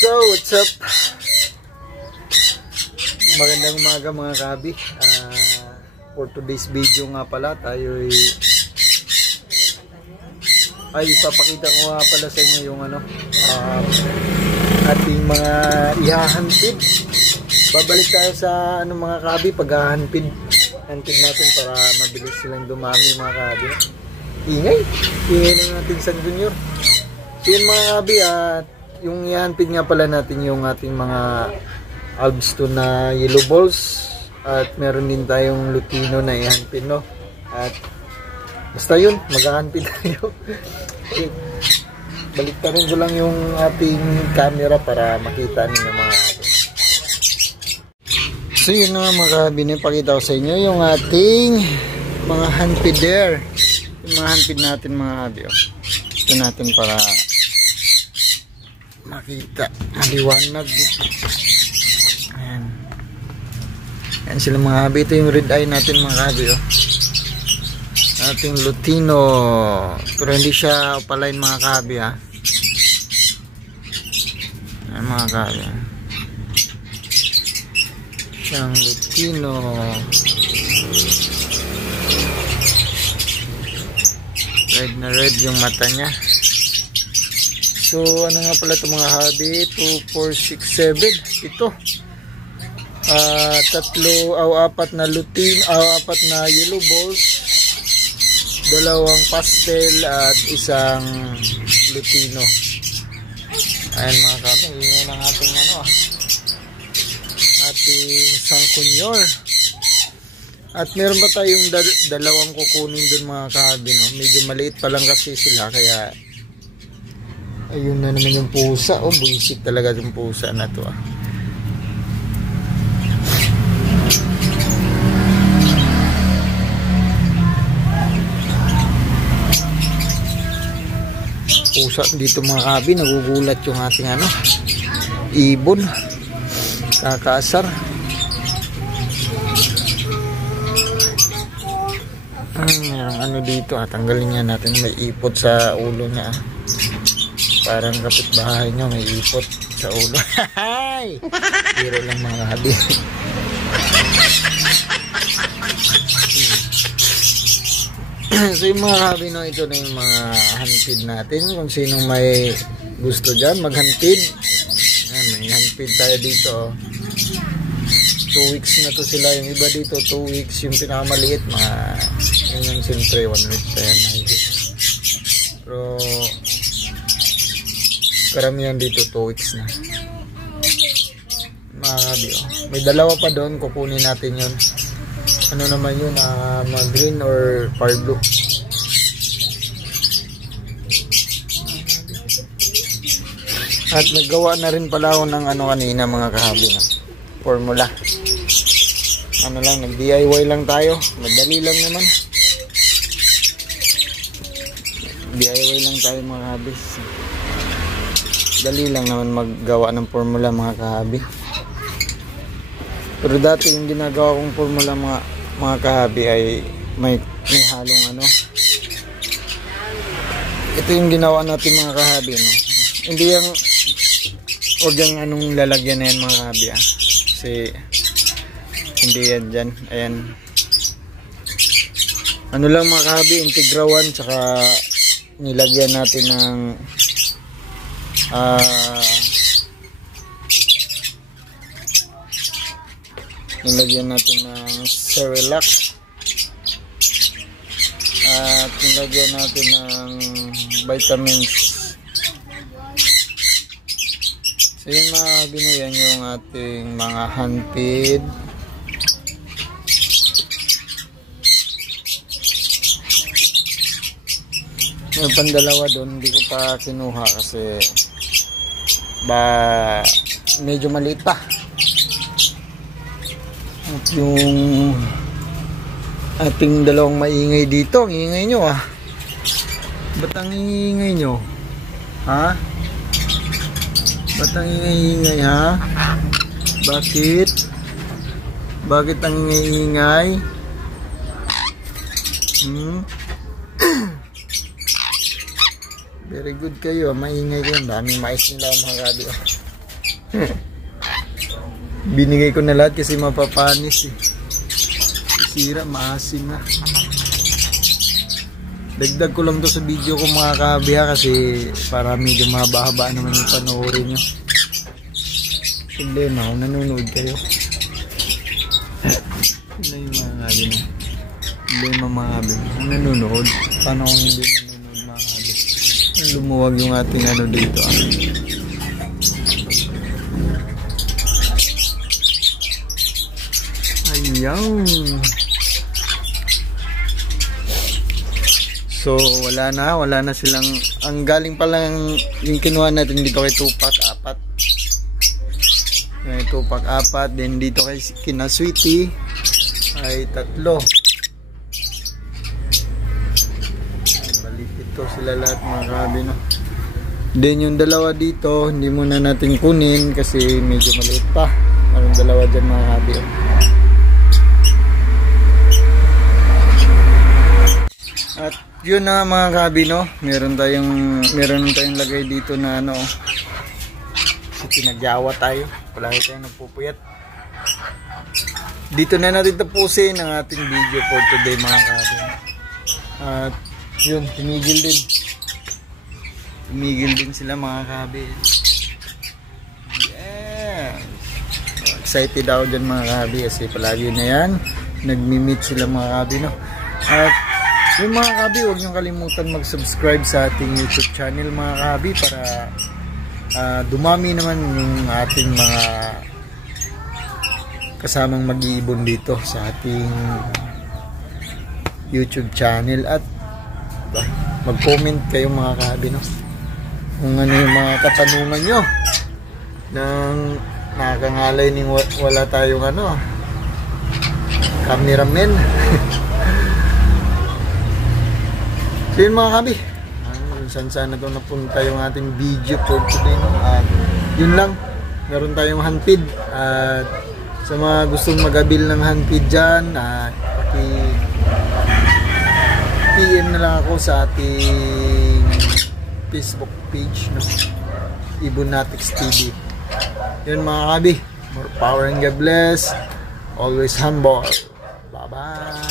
So, what's up? Magandang umaga mga kabi. For today's video nga pala, tayo ay ipapakita ko nga pala sa inyo yung ating mga ihahanpid. Babalik tayo sa mga kabi paghahanpid. Hanpid natin para mabilis silang dumami mga kabi. Ingay ng ating San Junior. So yun mga kabi, yung ihahanpid nga pala natin yung ating mga Alvstone na yellow balls. At meron din tayong Lutino na ihahanpid, no? At basta yun, maghahanpid tayo. Okay. Baliktarin ko lang yung ating camera para makita ninyo mga kabi. So yun na mga kabi, ipakita ko sa inyo yung ating mga hanpid there. Yung mga hanpid natin mga kabi, oh. Ito natin para makita, maliwanag. Ayan. Ayan sila mga kabi. Ito yung red eye natin mga kabi, oh. Ating Lutino. Pero hindi siya opaline mga kabi, ha. Ayan mga kabi. Siyang Lutino. Red na red yung mata niya. So ano nga pala ito mga kabi? 2, 4, 6, 7. Ito. Apat na Lutino, apat na yellow balls, dalawang pastel at isang Lutino. Ayan mga kabi, yun ang ating ating sangkunyor. At meron ba tayong dalawang kukunin dun mga kabi, no? Medyo maliit pa lang kasi sila, kaya ayun na naman yung pusa. Oh, buisit talaga yung pusa na to, pusa dito mga kabi, nagugulat yung ating ibon, kakaasar. Merong dito, tanggalin niya natin, may ipot sa ulo niya, parang kapitbahay nyo may ipot sa ulo. Biro lang mga kabi. So yung mga kabi, no, ito na yung mga hanpid natin. Kung sinong may gusto dyan maghanpid, may hanpid tayo dito. 2 weeks na to sila. Yung iba dito 2 weeks. Yung pinakamaliit yun yung siyempre 1 week pa yan. Pero karamihan dito 2 weeks na mga kabi, may dalawa pa doon, kukunin natin yun. Ano naman yun, green or far blue. At naggawa na rin pala ako ng kanina mga kahabi, formula. Nag-DIY lang tayo, madali lang naman. DIY lang tayo mga kahabi. Dali lang naman maggawa ng formula mga kahabi. Pero dati yung ginagawa kong formula mga kahabi ay may halong ito yung ginawa natin mga kahabi, no? Hindi yung huwag yung lalagyan na yan mga kahabi, kasi hindi yan dyan. Ayan, lang mga kahabi, Integra 1, tsaka nilagyan natin ng nilagyan natin ng Cerelac at nilagyan natin ng vitamins. So yun mga binayan yung ating mga hanpid. Yung pandalawa doon hindi ko pa kinuha kasi medyo maliit pa. At yung ating dalawang maingay dito, ang ingay nyo ba't ang ingay nyo? Ba't ang ingay bakit? Bakit ang ingay? Very good kayo, maingay ko. Daming mais nila mga kabi. Binigay ko na lahat kasi mapapanis eh. Sira, maasim na. Dagdag ko lang to sa video ko mga kabi ha, kasi para medyo mahaba-haba naman yung panoorin nyo. Problema kung nanonood kayo. Ano yung mga kabi na? Problema mga kabi. Kung nanonood, paano kung hindi nanonood mga kabi? Lumuwag yung ating ano dito ah. Ayaw. So wala na silang, ang galing pa lang yung kinuha natin dito kay Tupac 4. Kay Tupac 4, then dito kay kina Sweetie ay 3. Balik ito sila lahat mga kabi no. Then yung dalawa dito hindi muna natin kunin kasi medyo maliit pa. Ang dalawa dyan mga kabi. At yun na mga kabi no, meron tayong lagay dito na ano, pinagyawa tayo, palagi tayong nagpupuyat. Dito na natin tapusin ang ating video for today mga kabi. At yun, tumigil din sila mga kabi. Yes, excited ako dyan mga kabi kasi palagi na yan nagmi-meet sila mga kabi no. At yung mga kabi, huwag niyong kalimutan mag-subscribe sa ating YouTube channel mga kabi para dumami naman yung ating mga kasamang mag-iibon dito sa ating YouTube channel. At mag-comment kayo mga kabi no, kung ano yung mga katanungan nyo nang nakakangalay ning wala tayong ano, cameraman. So yun mga kabi, saan sana ito napunta yung ating video for today no? At yun lang, meron tayong handfeed. At sa mga gustong mag-abil ng handfeed dyan, PM na lang ako sa ating Facebook page no? Ibonatics TV. Yun mga kabi, more power and God bless, always humble. Bye bye.